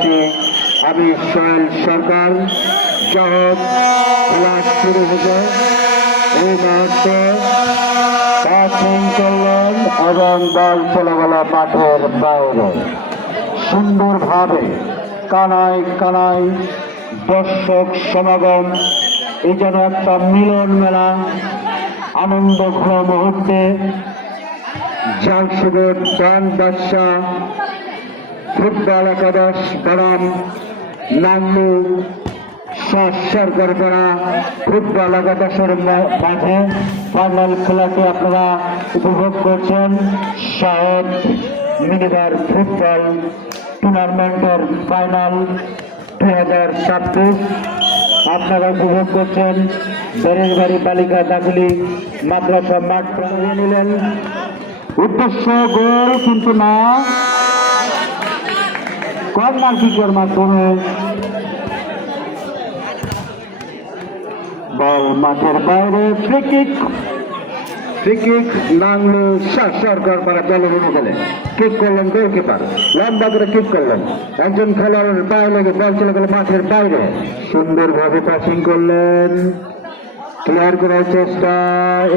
ধরছি আমি সোহেল সরকার যখন খেলা শুরু হতে এই মুহূর্তে ব্যাটিং করলেন এবং বল চলে গেল মাঠের বাইরে। সুন্দরভাবে কানায় কানায় দর্শক সমাগম, এই যেন একটা মিলন মেলা আনন্দ ঘন মুহূর্তে। জালসুগর ডান বাদশাহ ফুটবল একাদশ বনাম নাঙ্গু সরকারপাড়া ফুটবল একাদশের মাঝে ফাইনাল খেলাটি আপনারা উপভোগ করছেন। শাহেদ মিনিবার ফুটবল টুর্নামেন্টের ফাইনাল দুই হাজার ছাব্বিশ। আপনারা উপভোগ করছেন বেরের বাড়ি বালিকা দাগুলি মাদ্রাসা মাঠ। নিলেন উদ্দেশ্য গোল কিন্তু না। কর্নার কিকের মাধ্যমে বল মাঠের বাইরে ফ্রিকিক। ফ্রিকিক নাংলো শাহ সরকার পাড়া দলের অনুকূলে কিক করলেন গোলকিপার। লম্বা করে কিক করলেন। একজন খেলোয়াড়ের পায়ে লেগে বল চলে গেল মাঠের বাইরে। সুন্দরভাবে পাসিং করলেন। ক্লিয়ার করার চেষ্টা,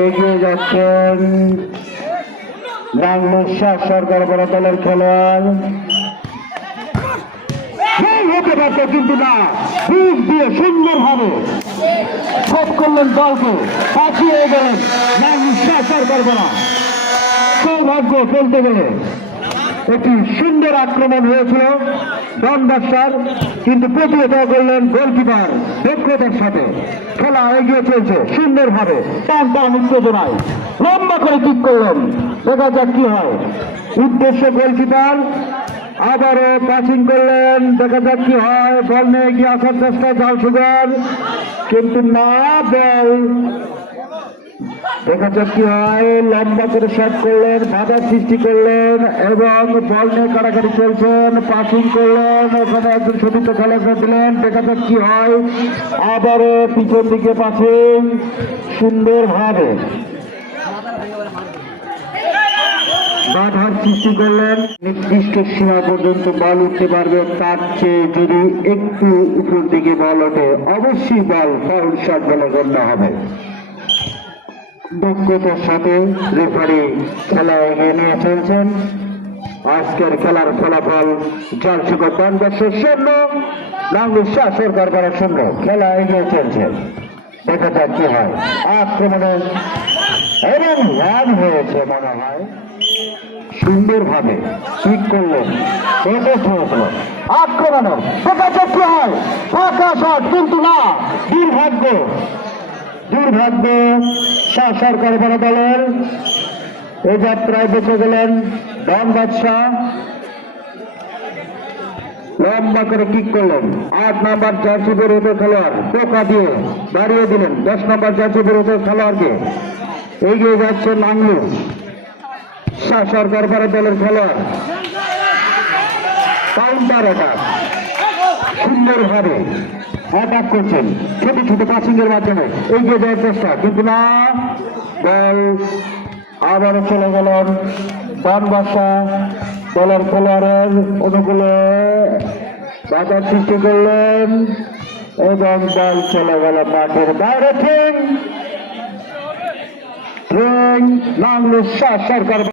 এগিয়ে যাচ্ছেন। নাংলো শাহ সরকার পাড়া দলের খেলোয়াড়। হতে পারত কিন্তু না। বুক দিয়ে সুন্দর ভাবে শোধ করলেন দলকে। পাঠিয়ে গেলেন না নিঃশ্বাস করবে না। সৌভাগ্য বলতে গেলে একটি সুন্দর আক্রমণ হয়েছিল ডনবাসার কিন্তু প্রতিহত করলেন গোলকিপার দক্ষতার সাথে। খেলা এগিয়ে চলছে সুন্দরভাবে। টান টান উত্তেজনায় লম্বা করে ঠিক করলেন। দেখা যাক কি হয়। উদ্দেশ্য গোলকিপার আবারও পাসিং করলেন। দেখা যাক কি হয়। বল নিয়ে গিয়ে আসার চেষ্টা জাল সুগার কিন্তু না, বল। দেখা যাক কি হয়। লম্বা করে শট করলেন, বাধা সৃষ্টি করলেন এবং বল নিয়ে কাড়াকাড়ি চলছেন। পাসিং করলেন, ওখানে একজন সতীর্থ খেলা দিলেন। দেখা যাক কি হয়। আবারও পিছন দিকে পাসিং সুন্দরভাবে। বাধার সৃষ্টি করলেন। নির্দিষ্ট সীমা পর্যন্ত বল উঠতে পারবে, তার চেয়ে যদি একটু উপর দিকে বল ওঠে, অবশ্যই বল ফাউল শট বলে গণ্য হবে। দক্ষতার সাথে রেফারি খেলা এগিয়ে নিয়ে চলছেন। আজকের খেলার ফলাফল জলসুকর পঞ্চাশের শূন্য নাঙ্গুর শাহ সরকার করার শূন্য খেলা এগিয়ে চলছে। দেখা যাক কি হয়। আক্রমণে এবং রান হয়েছে মনে হয়। সুন্দরভাবে ঠিক করলেন প্রবেশ হয়েছিল আক্রমণে দেখা যাক কি হয় শট কিন্তু না। দুর্ভাগ্য। দুর্ভাগ্য। শাহ সরকার বড় দলের এই যাত্রায় বেঁচে গেলেন ডন বাদশাহ। লম্বা করে কিক করলেন। আট নাম্বার জার্সি বেরোতে খেলোয়াড়। টোকা দিয়ে দাঁড়িয়ে দিলেন। দশ নাম্বার জার্সি বেরোতে খেলোয়াড়কে। এগিয়ে যাচ্ছে শাহ সরকার বড় দলের খেলোয়াড় সুন্দরভাবে অ্যাটাক করছেন। ছোট ছোট পাসিং এর মাধ্যমে এগিয়ে যাওয়ার চেষ্টা, কিন্তু না। বল আবারও চলে গেলেন ডান বাসা দলের খেলোয়াড়ের অনুকূলে। বাধার সৃষ্টি করলেন এবং বল চলে গেল মাঠের বাইরে। ট্রেন শাহ সরকার।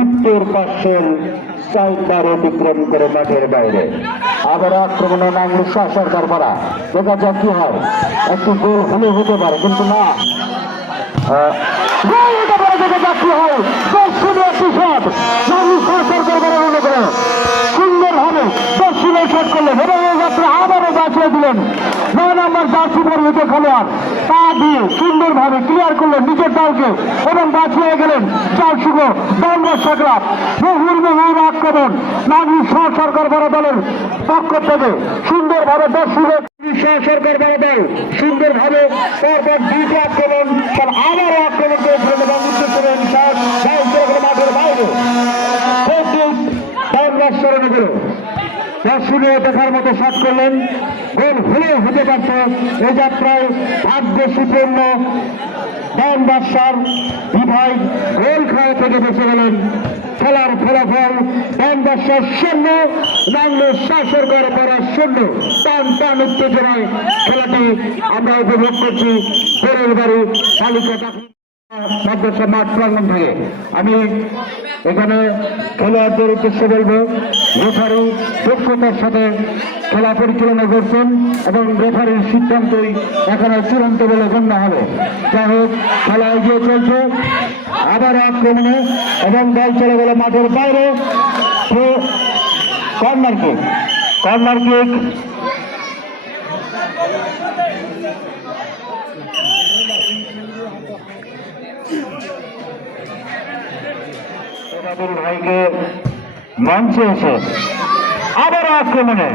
উত্তর পাশের সাইডবার অতিক্রম করে মাঠের বাইরে। আবার আক্রমণে নামলো সরকার করা দেখা যাক কি হয়। একটু গোল হলে হতে পারে, কিন্তু না। সুন্দর সুন্দরভাবে দর্শনে শট করলেন। এবং আবারও বাঁচিয়ে দিলেন। নয় নম্বর জার্সি পরিহিত খেলোয়াড়। দিয়ে সুন্দরভাবে ক্লিয়ার করলেন নিজের দলকে এবং বাঁচিয়ে গেলেন চার শুভ দলবার সংগ্রাম মুহুর মুহুর আক্রমণ। নাগি সহ সরকার বড় দলের পক্ষ থেকে সুন্দরভাবে দশ শুভ। সুন্দরভাবে পরপর দুইটি আক্রমণ আবারও আক্রমণ করেছিলেন এবং উচ্চস্তরের দর্শনীয় দেখার মতো শট করলেন। গোল হলেও হতে পারত এই যাত্রায় ভাগ্য সুপূর্ণ দান বাদশার বিভাগ গোল খাওয়া থেকে বেঁচে গেলেন খেলার ফলাফল দান বাদশার শূন্য নাংলো শাসর করে পড়ার শূন্য। টান টান উত্তেজনায় খেলাটি আমরা উপভোগ করছি। বেরের বাড়ি তালিকাটা মাদ্রাসা মাঠ প্রাঙ্গন থেকে। আমি এখানে খেলোয়াড়দের উদ্দেশ্যে বলব রেফারি দক্ষতার সাথে খেলা পরিচালনা করছেন এবং রেফারির সিদ্ধান্তই এখানে চূড়ান্ত বলে গণ্য হবে। যাই হোক, খেলা এগিয়ে চলছে। আবার আক্রমণে এবং দল চলে গেল মাঠের বাইরে। কর্নার কিক কর্নার কিক ওনাদের ভাইকে মঞ্চে এসে আবার আক্রমণে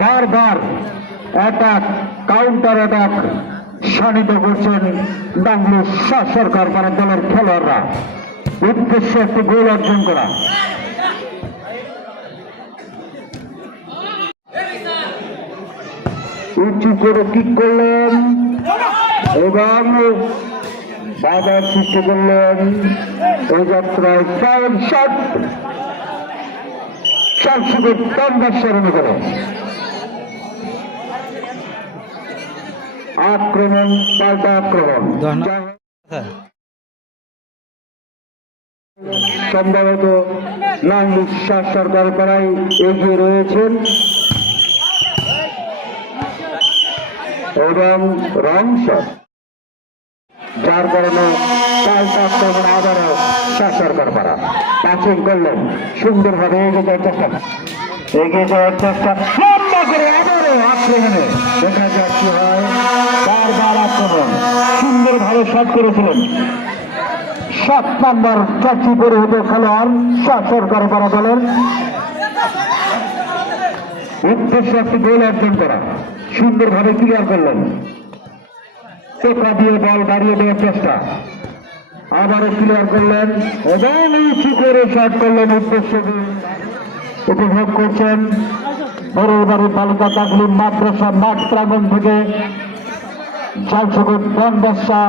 বারবার অ্যাটাক কাউন্টার অ্যাটাক শানিত করছেন বাংলাদেশ সরকার করা দলের খেলোয়াড়রা। উদ্দেশ্য একটি গোল অর্জন করা। উঁচু করে কিক করলেন। এবং সৃষ্টি করলেন এই যাত্রায় চারশোকে পঞ্চাশ স্মরণ করে। আক্রমণ পাল্টা আক্রমণ। সম্ভবত নাম বিশ্বাস সরকার পাড়ায় এগিয়ে রয়েছেন। এবং রং যার কারণে আক্রমণ আবারও সরকার পাড়া পাচিং করলেন। সুন্দরভাবে এগিয়ে যাওয়ার চেষ্টা। এগিয়ে যাওয়ার চেষ্টা। লম্বা করে আবারও আক্রমণে দেখা যাক কি হয়। বারবার আক্রমণ। সুন্দরভাবে শট করেছিলেন। সাত নম্বর চারটি পরিহিত খেলোয়াড় শাস সরকার পাড়া দলের। উদ্দেশ্য একটি গোল অর্জন করা। সুন্দরভাবে ক্লিয়ার করলেন। টোকা দিয়ে বল বাড়িয়ে দেওয়ার চেষ্টা। আবারও ক্লিয়ার করলেন এবং উঁচু করে শট করলেন উদ্দেশ্য উপভোগ করছেন বড়ের বাড়ি তালিকা তাকলিম মাদ্রাসা মাঠ প্রাঙ্গন থেকে চালসকট বনবাসা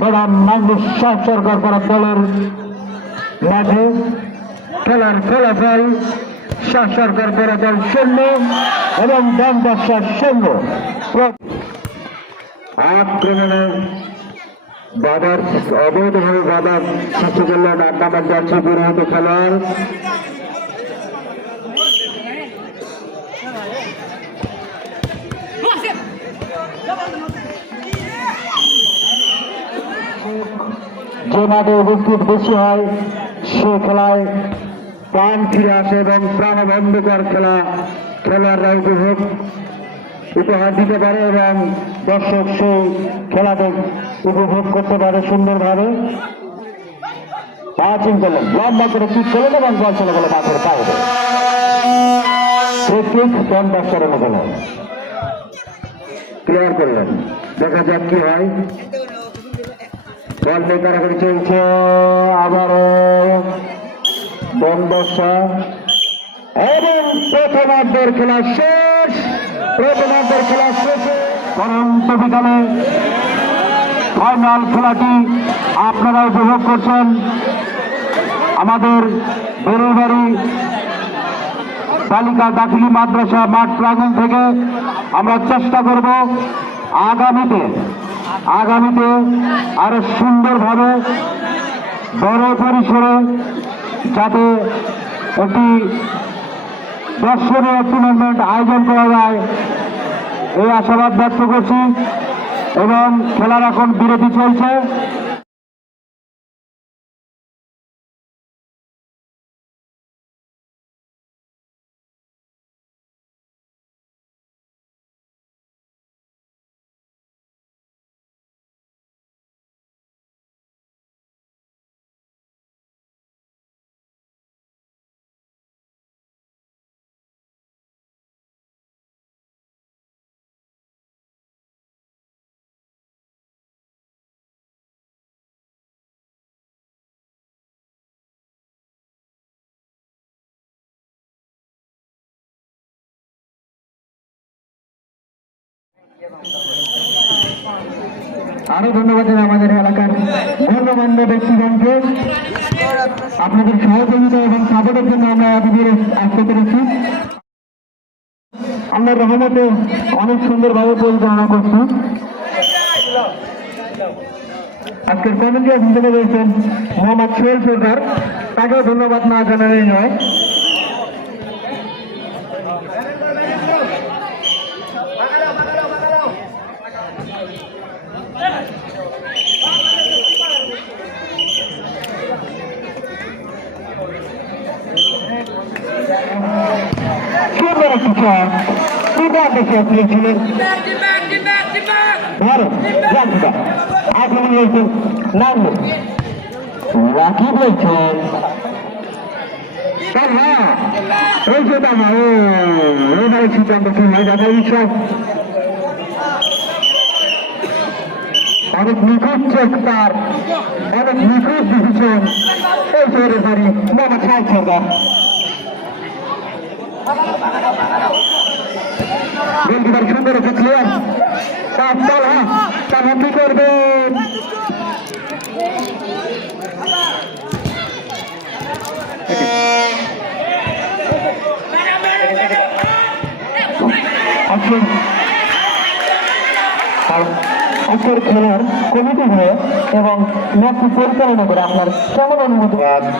বড়াম নাঙ্গুস সরকার করা দলের মাঠে খেলার ফলাফল সরকার করা দল শূন্য এবং বনবাসা শূন্য আক্রমণে বাবার অবৈধভাবে বাবার সৃষ্টি করলেন নাম্বার যাচ্ছে পরিণত খেলোয়াড় যে মাঠে উপস্থিত বেশি হয়, সে খেলায় প্রাণ ফিরে আসে এবং প্রাণবন্ধকর খেলা খেলোয়াড়রা উপভোগ, উপহার দিতে পারে এবং দর্শক সেই খেলাতে উপভোগ করতে পারে সুন্দরভাবে। পাঁচিং করলেন লম্বা করে চলে গেল মাঠের ক্লিয়ার করলেন। দেখা যাক কি হয়। বল নিয়ে কারাকারি চলছে। আবারও বনবসা এবং প্রথমার্ধের খেলা শেষ। প্রথমার্ধের খেলা শেষে। অনন্ত বিকালে ফাইনাল খেলাটি আপনারা উপভোগ করছেন। আমাদের বেরোবাড়ি বালিকা দাখিলি মাদ্রাসা মাঠ প্রাঙ্গণ থেকে আমরা চেষ্টা করব আগামীতে আগামীতে আরও সুন্দরভাবে বড় পরিসরে যাতে একটি দর্শনীয় টুর্নামেন্ট আয়োজন করা যায়। এই আশাবাদ ব্যক্ত করছি এবং খেলার এখন বিরতি চলছে। আরও ধন্যবাদ আমাদের এলাকার গণ্যমান্য ব্যক্তিগণকে। আপনাদের সহযোগিতা এবং সাপোর্টের জন্য আমরা এতদূর আসতে পেরেছি। আমরা রহমতে অনেক সুন্দরভাবে পরিচালনা করছি। আজকের কমিটি থেকে রয়েছেন মোহাম্মদ সোহেল সরকার। তাকেও ধন্যবাদ না জানালেই নয় সুন্দর একটি খেলা দুটা দেশে ছিলেন ভারত রাজদা আক্রমণ হয়েছে নাম রাকিব বলছেন তাহা ওই যে তাহা ও এবারে সিদ্ধান্ত কি হয় দেখা ঈশ্বর অনেক নিখুঁত চেক তার অনেক নিখুঁত ডিসিশন এই যে রেফারি মামা ছাই সরকার গোলকিপার সুন্দর একটা ক্লিয়ার তার তালা তারা কি করবেন আসুন আর আজকের খেলার কমিটি হয়ে এবং ম্যাচটি করে আপনার কেমন অনুমতি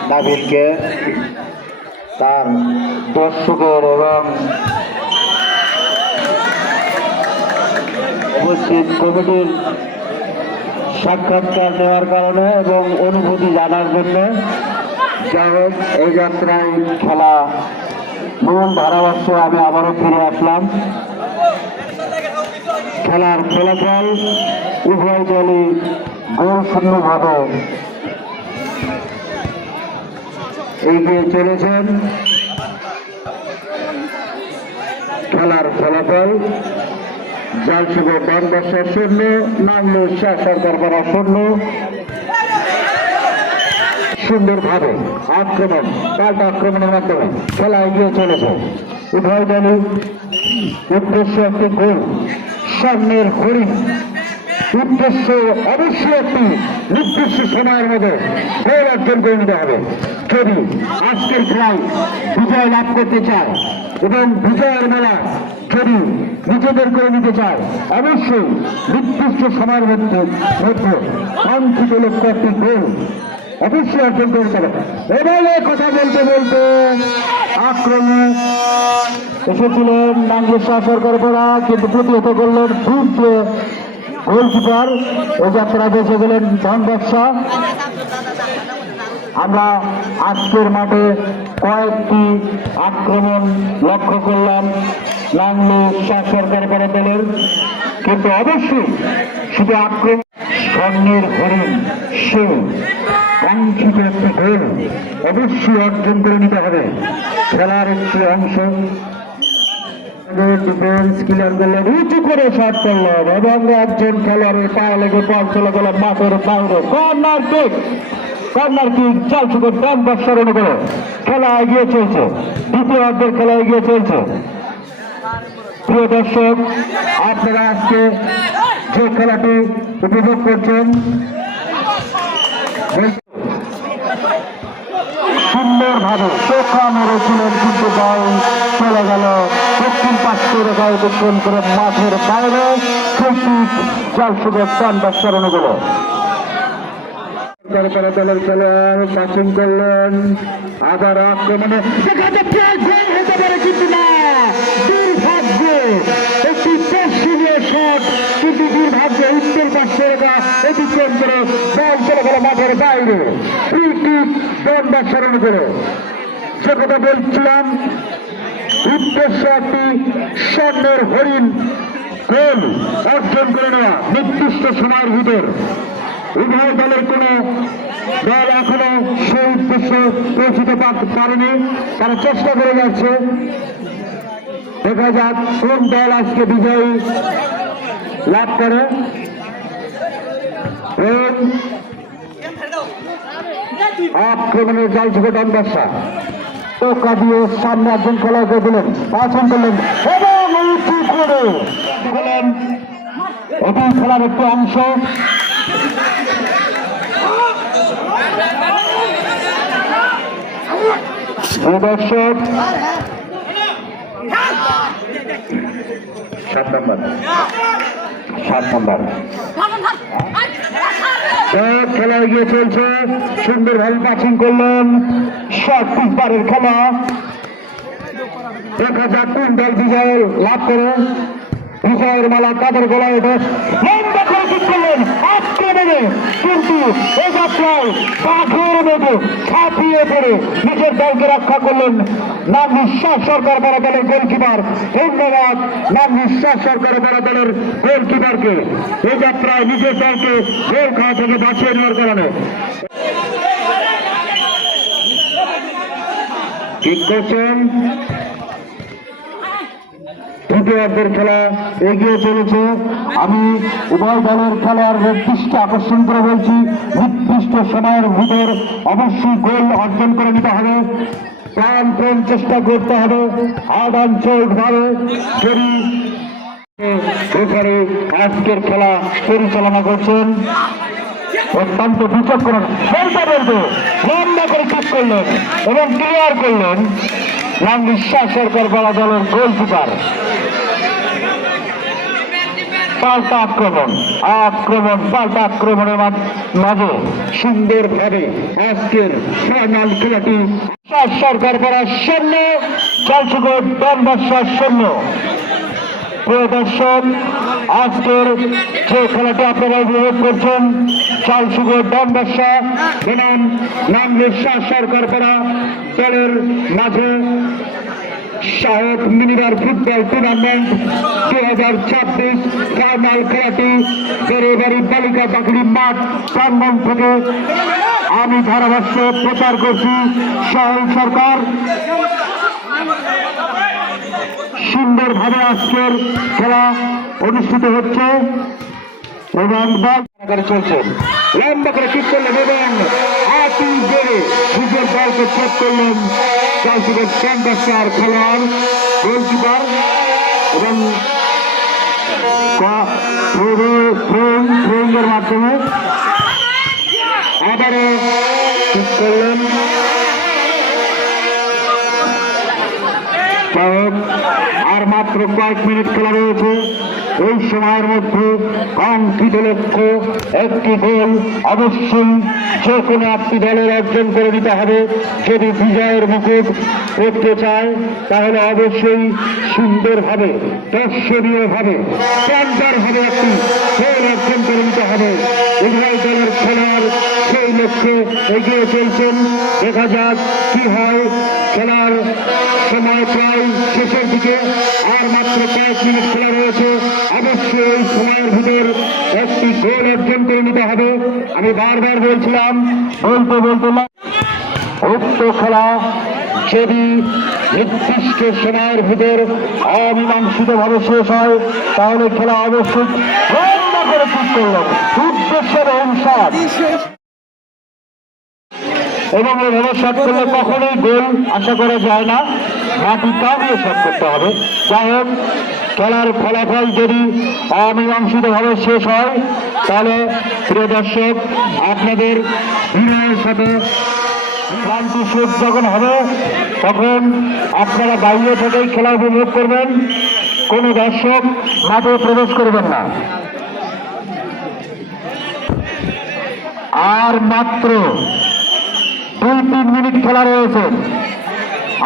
নাবিলকে, তার দর্শকের এবং উপস্থিত কমিটির সাক্ষাৎকার নেওয়ার কারণে এবং অনুভূতি জানার জন্য যাই এই যাত্রায় খেলা মূল ধারাভাষ্যে আমি আবারও ফিরে আসলাম। খেলার ফলাফল উভয় দলই গোল শূন্যভাবে এগিয়ে চলেছেন। খেলার ফলাফল জালসুগো বাংলাদেশের শূন্য নামলো শাহ দরবারা শূন্য। সুন্দরভাবে আক্রমণ, পাল্টা আক্রমণের মাধ্যমে খেলা এগিয়ে চলেছে। উভয় দলই উদ্দেশ্য একটি গোল সামনের হরিণ। উদ্দেশ্য অবশ্যই একটি নির্দিষ্ট সময়ের মধ্যে গোল অর্জন করে নিতে হবে। যদি আজকের খেলায় বিজয় লাভ করতে চায় এবং বিজয়ের মেলা যদি নিজেদের করে নিতে চায়, অবশ্যই নির্দিষ্ট সময়ের মধ্যে মধ্যে কাঙ্ক্ষিত লক্ষ্য একটি গোল অবশ্যই অর্জন করতে হবে। এবারে কথা বলতে বলতে আক্রমণ এসেছিলেন বাংলাদেশ সরকার করা কিন্তু প্রতিহত করলেন খুব গোলকিপার ও যাত্রা বেঁচে গেলেন ধন ব্যবসা। আমরা আজকের মাঠে কয়েকটি আক্রমণ লক্ষ্য করলাম। লাংলো শাহ সরকার করা দলের। কিন্তু অবশ্যই শুধু আক্রমণ, স্বর্ণের হরিণ, সে কাঙ্ক্ষিত একটি গোল অবশ্যই অর্জন করে নিতে হবে। খেলার একটি অংশ। ডিফেন্স ক্লিয়ার করলেন উঁচু করে খেলা এগিয়ে চলছে। দ্বিতীয় প্রিয় দর্শক, আপনারা আজকে খেলাটি উপভোগ করছেন, সুন্দরভাবে চোখা মেরেছিলেন কিন্তু বল চলে গেল দক্ষিণ পাশে রেখায় করে মাঠের বাইরে সুযোগ টান ব্যবসার অনুগুলো দলের করলেন। আবার আক্রমণে করে চলে বাইরে। ফ্রি ব্যবসার অনুগুলো সে কথা বলছিলাম উদ্দেশ্য একটি স্বর্ণের হরিণ গোল অর্জন করে নেওয়া নির্দিষ্ট সময়ের ভিতর। উভয় দলের কোন দল এখনও সেই উদ্দেশ্যে পৌঁছতে পার- পারেনি। তারা চেষ্টা করে যাচ্ছে। দেখা যাক কোন দল আজকে বিজয়ী লাভ করে। আক্রমণের জাল ডান ব্যবসা টোকা দিয়ে সামনে একজন খেলোয়াড়কে দিলেন। পাচন করলেন এবং এটি খেলার একটি অংশ। দর্শক, সাত নম্বর। সাত নম্বর। খেলা এগিয়ে চলছে। সুন্দরভাবে পাচিং করলেন। সব পারের খেলা। দেখা যাক কোন দল বিজয় লাভ করে। বিজয়ের মালা কাদের গোলায় লম্বা করলেন। আক্রমণে কিন্তু এ যাত্রায় বাঘের মতো ছাপিয়ে পড়ে নিজের দলকে রক্ষা করলেন নাম বিশ্বাস সরকার বড় দলের গোলকিপার ধন্যবাদ, নাম বিশ্বাস সরকার বড় দলের গোলকিপারকে এই যাত্রায় নিজের দলকে গোল খাওয়া থেকে বাঁচিয়ে নেওয়ার কারণে। ঠিক করছেন? তৃতীয়ার্ধের খেলা এগিয়ে চলেছে। আমি উভয় দলের খেলার নির্দিষ্ট আকর্ষণ করে বলছি, নির্দিষ্ট সময়ের ভিতর অবশ্যই গোল অর্জন করে নিতে হবে। প্রাণ প্রাণপণ চেষ্টা করতে হবে। আদাঞ্চল ভাবে যদি এখানে আজকের খেলা পরিচালনা করছেন, অত্যন্ত বিচক্ষণ বলতে লম্বা করে ঠিক করলেন এবং ক্লিয়ার করলেন। নাম বিশ্বাস সরকার বলা দলের গোলকিপার পাল্টা আক্রমণ। আক্রমণ, পাল্টা আক্রমণের মাঝ- সুন্দরভাবে আজকের ফাইনাল খেলাটি সরকার বলার শূন্য চলছুকট ডনবাসার শূন্য প্রিয় দর্শক, আজকের যে খেলাটি আপনারা উপভোগ করছেন চাল সুগর ডন ব্যবসা বনাম নাম বিশ্বাস সরকার করা দলের মাঝে সাহেব মিনিবার ফুটবল টুর্নামেন্ট দু হাজার ছাব্বিশ ফাইনাল খেলাটি বেড়েবাড়ি বালিকা পাখি মাঠ প্রাঙ্গন থেকে আমি ধারাভাষ্য প্রচার করছি সাহেব সরকার। সুন্দরভাবে আজকের খেলা অনুষ্ঠিত হচ্ছে। এবং করে চলছে লম্বা করে ঠিক করলেন এবং নিজের দলকে চেক করলেন। ক্যাম্পাসার খেলোয়াড়, গোলকিপার এবং মাধ্যমে আবারও ঠিক করলেন আর মাত্র কয়েক মিনিট খেলা রয়েছে এই সময়ের মধ্যে কাঙ্ক্ষিত লক্ষ্য, একটি গোল অবশ্যই যে কোনো একটি দলের অর্জন করে দিতে হবে। যদি বিজয়ের মুকুট করতে চায়, তাহলে অবশ্যই সুন্দরভাবে, দর্শনীয়ভাবে সুন্দরভাবে একটি গোল অর্জন করে দিতে হবে। উভয় দলের খেলোয়াড় সেই লক্ষ্যে এগিয়ে চলছেন। দেখা যাক কি হয়। খেলার সময় প্রায় শেষের দিকে। আর মাত্র কয়েক মিনিট খেলা রয়েছে। অবশ্যই এই সময়ের ভিতর একটি গোল অর্জন করে নিতে হবে। আমি বারবার বলছিলাম, বলতে বলতে উক্ত খেলা যদি নির্দিষ্ট সময়ের ভিতর অমীমাংসিত ভাবে শেষ হয়, তাহলে খেলা অবশ্যই লম্বা করে ঠিক এবং এভাবে শট করলে কখনোই গোল আশা করা যায় না। মাটি কামিয়ে শট করতে হবে। যাই হোক, খেলার ফলাফল যদি অমীমাংসিতভাবে শেষ হয়, তাহলে প্রিয় দর্শক, আপনাদের বিনয়ের সাথে ক্লান্তি শোধ যখন হবে, তখন আপনারা বাইরে থেকেই খেলা উপভোগ করবেন। কোনো দর্শক মাঠে প্রবেশ করবেন না। আর মাত্র দুই, তিন মিনিট খেলা রয়েছে।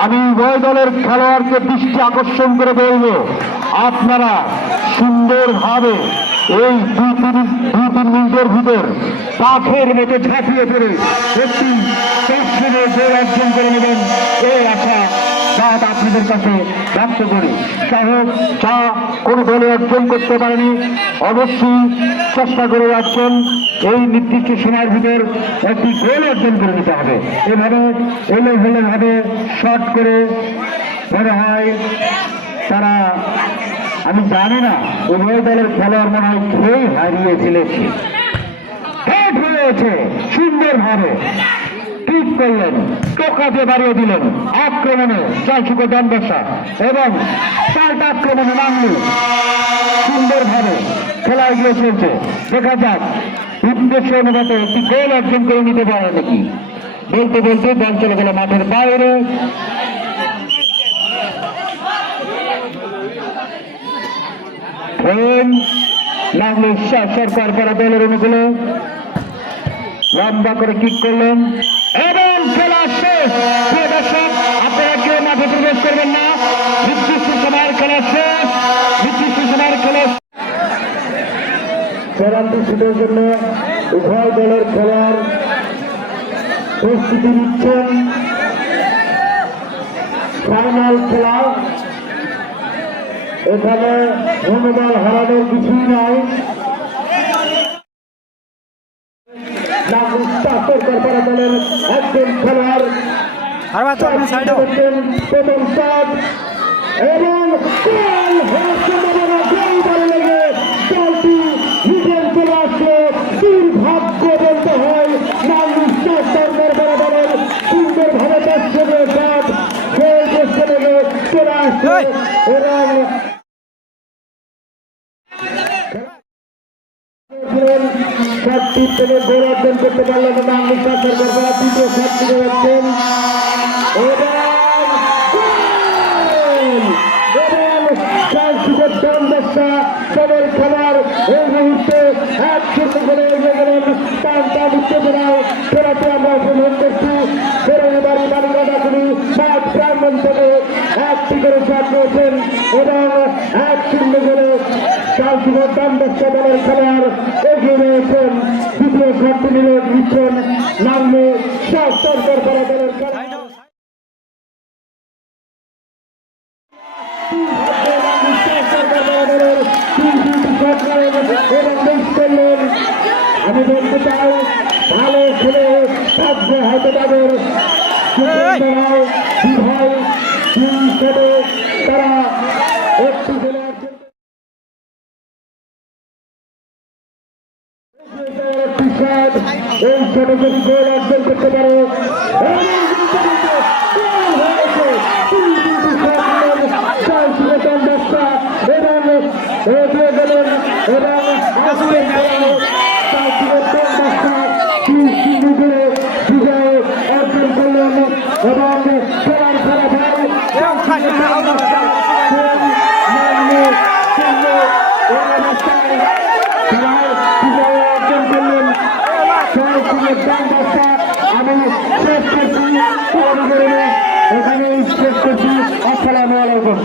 আমি উভয় দলের খেলোয়াড়কে দৃষ্টি আকর্ষণ করে বলব, আপনারা সুন্দরভাবে এই দুই, তিন দুই, তিন মিনিটের ভিতর পাখের মতো ঝাঁপিয়ে পড়ে একটি অর্জন করে নেবেন, এই আশা বাদ আপনাদের কাছে ব্যক্ত করি। যাই যা কোনো দলে অর্জন করতে পারেনি, অবশ্যই চেষ্টা করে যাচ্ছেন। এই নির্দিষ্ট সময়ের ভিতর একটি গোল অর্জন করে নিতে হবে। এভাবে এলো হলে ভাবে শর্ট করে মনে হয় তারা, আমি জানি না, উভয় দলের খেলোয়াড় মনে হয় খেয়ে হারিয়ে ফেলেছে হেড হয়েছে ঠিক করলেন টোকাতে বাড়িয়ে দিলেন আক্রমণে চালচুকো দণ্ডসা এবং পাল্টা আক্রমণে নামল। সুন্দরভাবে খেলা এগিয়ে চলছে। দেখা যাক উদ্দেশ্য অনুপাতে একটি গোল অর্জন করে নিতে পারে নাকি। বলতে বলতে দল চলে গেল মাঠের বাইরে। লাগল সরকার করা দলের অনুকূলে। লম্বা করে কিক করলেন। এবং খেলা শেষ। প্রিয় দর্শক, আপনারা কেউ মাঠে প্রবেশ করবেন না। নির্দিষ্ট সময়ের খেলা শেষ। নির্দিষ্ট সময়ের খেলা পেনাল্টি শুটের জন্য উভয় দলের খেলার প্রস্তুতি নিচ্ছেন। ফাইনাল খেলা। এখানে মনোবল হারানোর কিছুই নাই সরকার পাড়া দলের একজন খেলোয়াড় আর বাচ্চা আপনি সাইডে এবং গোল হওয়ার সম্ভাবনা গোল বলে লেগে দলটি নিজের চলে আসলো দুর্ভাগ্য বলতে হয় নাগরিক সরকার দলের সুন্দরভাবে লেগে চলে আসলো। এবং শটটি থেকে গোল অর্জন করতে পারলেন না আঙ্গুল সরকার করা দ্বিতীয় শট থেকে দশটা সবল খেলার এই মুহূর্তে এক শূন্য করে এগিয়ে গেলেন টান টান উত্তেজনায় খেলাতে আমরা উপভোগ করছি নিয়েছেন এবং এক শূন্য করে ফ্রান্সিসের ডান দশটা দলের খেলোয়াড় রয়েছেন দ্বিতীয় নিলে নিচ্ছেন নামলে সব সরকার আমি বলতে চাই ভালো খেলে ভাগ্য হয়তো তাদের। বিভয় তিন তারা একটি এই আলাইকুম